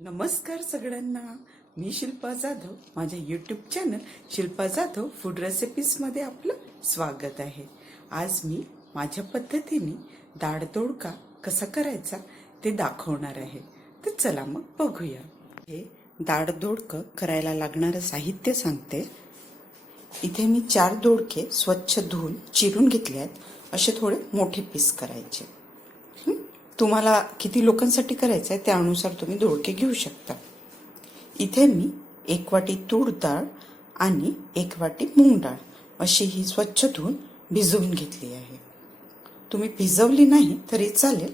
नमस्कार सगळ्यांना. मी शिल्पा जाधव. माझ्या YouTube channel Shilpa Jadhav food रेसिपीजमध्ये आपलं स्वागत आहे. आज मी माझ्या पद्धतीने दाड दोडका कसा करायचा ते दाखवणार आहे. तर चला मग बघूया. हे दाड दोडकं करायला लागणारं साहित्य सांगते. इथे मी चार दोडके स्वच्छ धुवून चिरून घेतले आहेत. असे थोडे मोठे पीस करायचे. तुम्हाला किती लोकांसाठी करायचं आहे त्यानुसार तुम्ही दोडके घेऊ शकता. इथे मी एक वाटी तूर डाळ आणि एक वाटी मूग डाळ अशी ही स्वच्छ धुवून भिजवून घेतली आहे. तुम्ही भिजवली नाही तरी चालेल.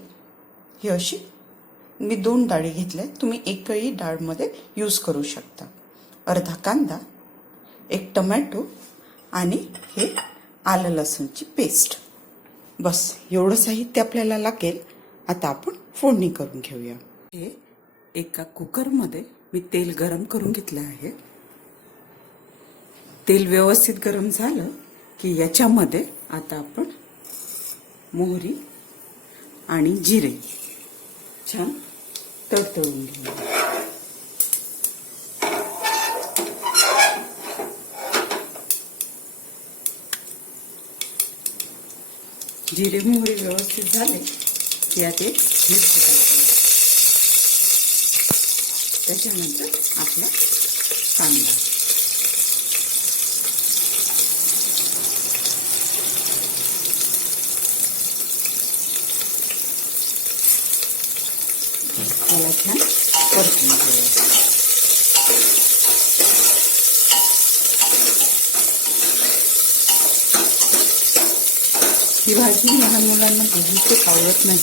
ही अशी मी दोन डाळी घेतल्या. तुम्ही एकही डाळमध्ये यूज करू शकता. अर्धा कांदा एक टमॅटो आणि हे आलं लसूणची पेस्ट. बस एवढं साहित्य आपल्याला लागेल. आता आपण फोडणी करून घेऊया. हे एका कुकरमध्ये मी तेल गरम करून घेतलं आहे. तेल व्यवस्थित गरम झालं की याच्यामध्ये आता आपण मोहरी आणि जिरे छान तडतळून घेऊया. जिरे मोहरी व्यवस्थित झाले. यात एक मिक्स टाकायची त्याच्यानंतर आपला कांदा. त्याला छान परतून घेऊया. ही भाजी लहान मुलांना बहुतेक आवडत नाही.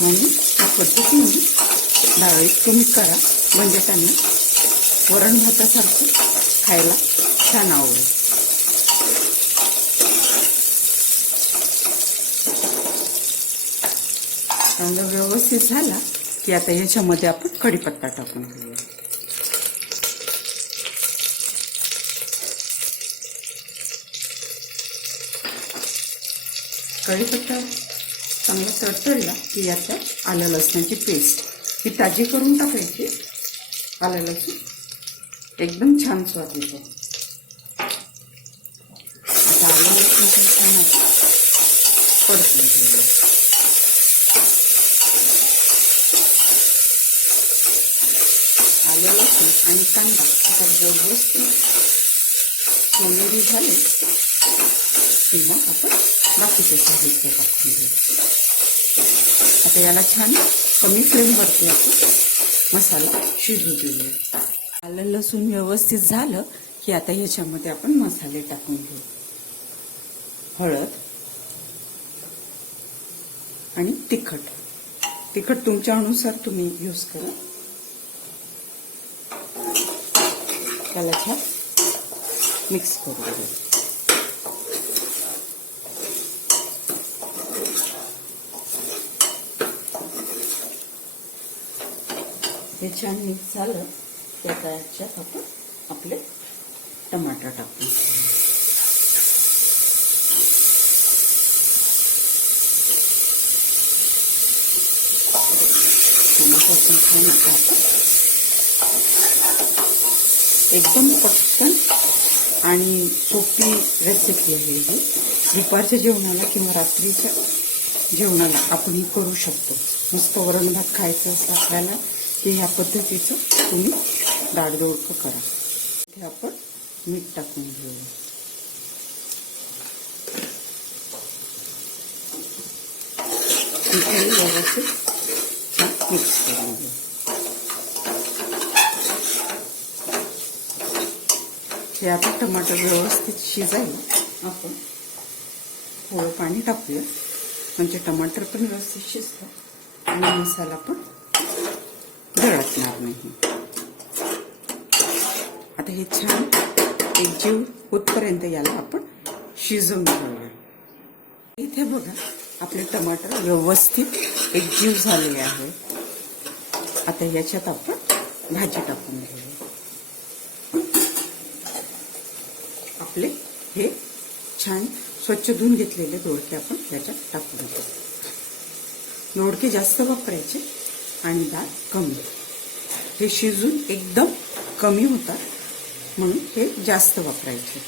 म्हणून त्या पद्धतीने डाळीत कमी करा. म्हणजे त्यांना वरण भातासारखं खायला छान आवडेल. कांदा व्यवस्थित झाला की आता याच्यामध्ये आपण कढीपत्ता टाकून घेऊया. कढीपत्ता चांगला तडतडला की याच्यात आलं लसणाची पेस्ट ही ताजी करून टाकायची. आलं लसूण. एकदम छान स्वाद येतो. आता आलं लसूण छान परतून घेऊया. आलं लसूण आणि कांदा. आता व्यवस्थित सोनेरी झाले. किंवा आपण बाकीचे साहित्य टाकून घेऊ आता याला छान कमी फ्लेमवरती आपण मसाला शिजू देऊया. आलं लसूण व्यवस्थित झालं की आता ह्याच्यामध्ये आपण मसाले टाकून घेऊ. हळद आणि तिखट. तिखट तुमच्या अनुसार तुम्ही यूज करा. त्याला छान मिक्स करू हे छान मिक्स झालं त्याच्या याच्यात आपण आपले टमाटर टाकू. टमाटर पण छान आता आपण एकदम पटकन आणि सोपी रेसिपी आहे ही. दुपारच्या जेवणाला किंवा रात्रीच्या जेवणाला आपण ही करू शकतो. मस्त वरण भात खायचं असतं आपल्याला की ह्या पद्धतीचं तुम्ही डाळदोडक करा. इथे आपण मीठ टाकून घेऊया. इथे व्यवस्थित मिक्स करून घेऊ. हे आता टमाटर व्यवस्थित शिजायला आपण थोडं पाणी टाकूया. म्हणजे टमाटर पण व्यवस्थित शिजतं आणि मसाला पण जळतणार नाही. आता हे छान एक जीव होतपर्यंत याला आपण शिजवून घेऊया इथे बघा आपले टमाटर व्यवस्थित एक जीव झाले आहे. आता याच्यात आपण भाजी टाकून घेऊया आपले हे छान स्वच्छ धुवून घेतलेले दोडके आपण याच्यात टाकून घेऊ. दोडके जास्त वापरायचे आणि डाळ कमी. हे शिजून एकदम कमी होतात. म्हणून हे जास्त वापरायचे.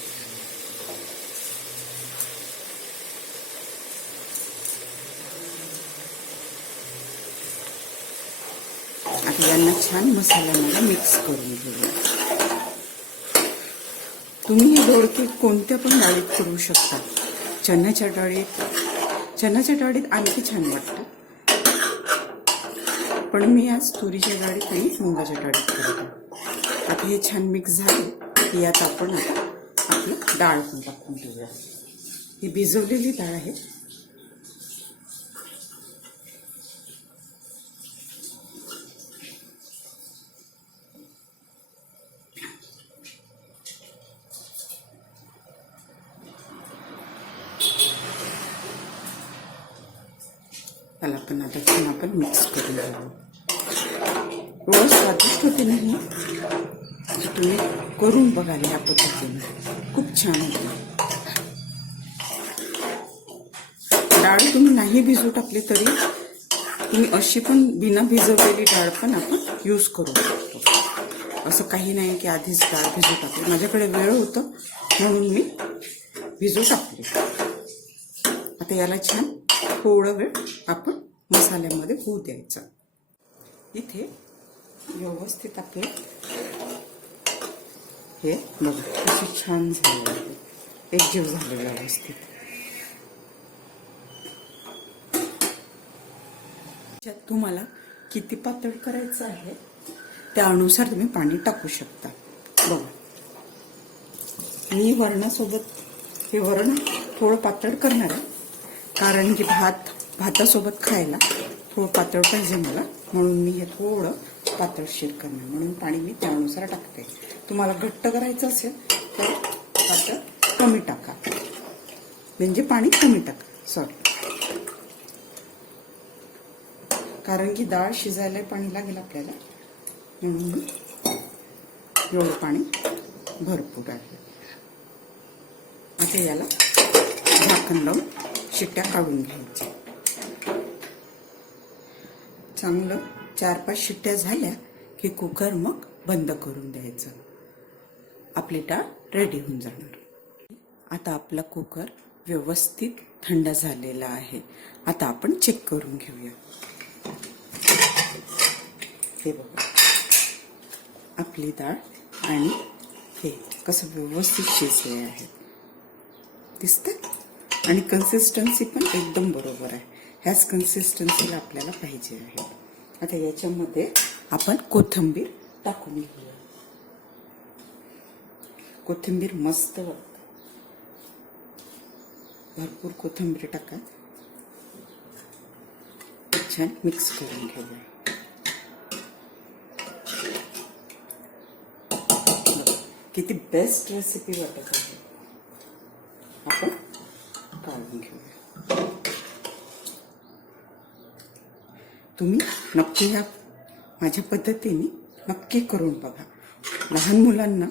आता यांना छान मसाल्यामध्ये मिक्स करून घेऊया. तुम्ही हे दोडके कोणत्या पण डाळीत करू शकता. चण्याच्या डाळीत चण्याच्या डाळीत आणखी छान वाटतं. पण मी आज तुरीच्या डाळीत आणि मुगाच्या डाळीत करतो आता हे छान मिक्स झाले की यात आपण आपलं डाळ पण टाकून ठेवूया. ही भिजवलेली डाळ आहे. त्याला पण आता छान आपण मिक्स करून घेऊ. व स्वादिष्ट होते नाही तुम्ही करून बघाल या पद्धतीने. खूप छान होते. डाळ तुम्ही नाही भिजू टाकली तरी तुम्ही अशी पण बिना भिजवलेली डाळ पण आपण यूज करू शकतो. असं काही नाही की आधीच डाळ भिजू टाकली. माझ्याकडे वेळ होतं म्हणून मी भिजू टाकली. आता याला छान थोडा वेळ आपण मसाल्यामध्ये होऊ द्यायचा. इथे व्यवस्थित आपले. हे बघा कसे छान झाले. एक एकजीव झालं व्यवस्थित. त्याच्यात तुम्हाला किती पातळ करायचं आहे त्यानुसार तुम्ही पाणी टाकू शकता. बघा. मी वरणासोबत हे वरण थोडं पातळ करणार आहे कारण की भात भातासोबत खायला थोडं पातळ पाहिजे मला म्हणून मी हे थोडं पातळ शीर करणार. म्हणून पाणी मी त्यानुसार टाकते. तुम्हाला घट्ट करायचं असेल तर पातळ कमी टाका. म्हणजे पाणी कमी टाका. सॉरी कारण की डाळ शिजायला पाणी लागेल आपल्याला. म्हणून मी एवढं पाणी भरपूर आहे. आता याला झाकण लावून शिट्ट्या काढून घ्यायच्या. चांगलं चार पाच शिट्ट्या झाल्या की कुकर मग बंद करून द्यायचं. आपली डाळ रेडी होऊन जाणार. आता आपला कुकर व्यवस्थित थंड झालेला आहे. आता आपण चेक करून घेऊया. हे बघा. आपली डाळ आणि हे कसं व्यवस्थित शिजले आहे. दिसतं आणि कन्सिस्टन्सी पण एकदम बरोबर आहे. ह्याच कन्सिस्टन्सीला आपल्याला पाहिजे आहे. आता याच्यामध्ये आपण कोथिंबीर टाकून घेऊया. कोथिंबीर मस्त भरपूर कोथिंबीर टाका. छान मिक्स घेऊया. किती बेस्ट रेसिपी वाटत आहे. आपण काढून घेऊया. तुम्ही नक्की ह्या माझ्या पद्धतीने नक्की करून बघा. लहान मुलांना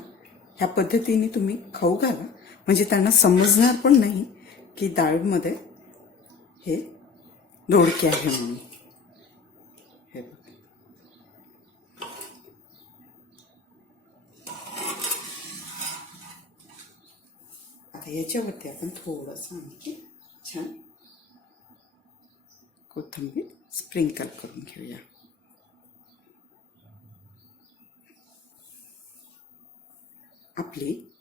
ह्या पद्धतीने तुम्ही खाऊ घाला. म्हणजे त्यांना समजणार पण नाही की डाळीमध्ये हे दोडके आहे म्हणून. हे बघा. आता याच्यावरती आपण थोडंसं आणखी छान कोथिंबीर स्प्रिंकल करून घेऊया. आपली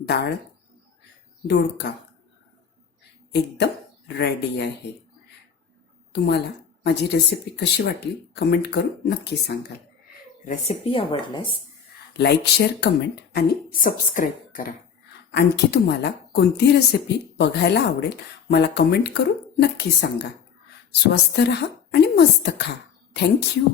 डाळ दोडका एकदम रेडी आहे. तुम्हाला माझी रेसिपी कशी वाटली कमेंट करून नक्की सांगाल. रेसिपी आवडल्यास लाईक शेअर कमेंट आणि सबस्क्राईब करा. आणखी तुम्हाला कोणती रेसिपी बघायला आवडेल मला कमेंट करून नक्की सांगा. स्वस्थ रहा आणि मस्त खा. थँक्यू